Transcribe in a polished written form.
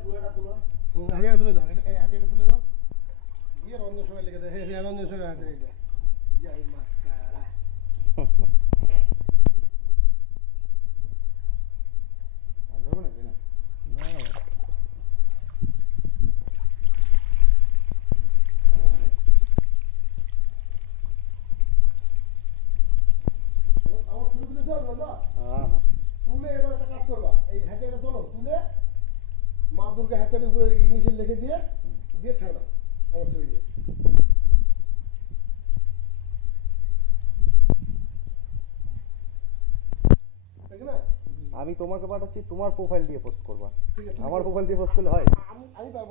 হাজারে তুলে দাও, এই হাজারে তুলে দাও দিয়ে রঞ্জন সবাই লিখে দেয়, হ্যাঁ রঞ্জন সবাই হাজারে এটা জয় মা তারা। আমার শুরু তুলে যাও দাদা, তুলে এবার একটা কাজ করবা, এই হ্যাচারিটা তোলো, তুলে মা দুর্গা হ্যাচারির উপরে ইংলিশে লিখে দিয়ে দিয়ে ছেড়ে দাও আমার ছবি দিয়ে। ঠিক না? আমি তোমাকে পাঠাচ্ছি, তোমার প্রোফাইল দিয়ে পোস্ট করবা। ঠিক আছে, আমার প্রোফাইল দিয়ে পোস্ট করলে হয়? আমি পারবো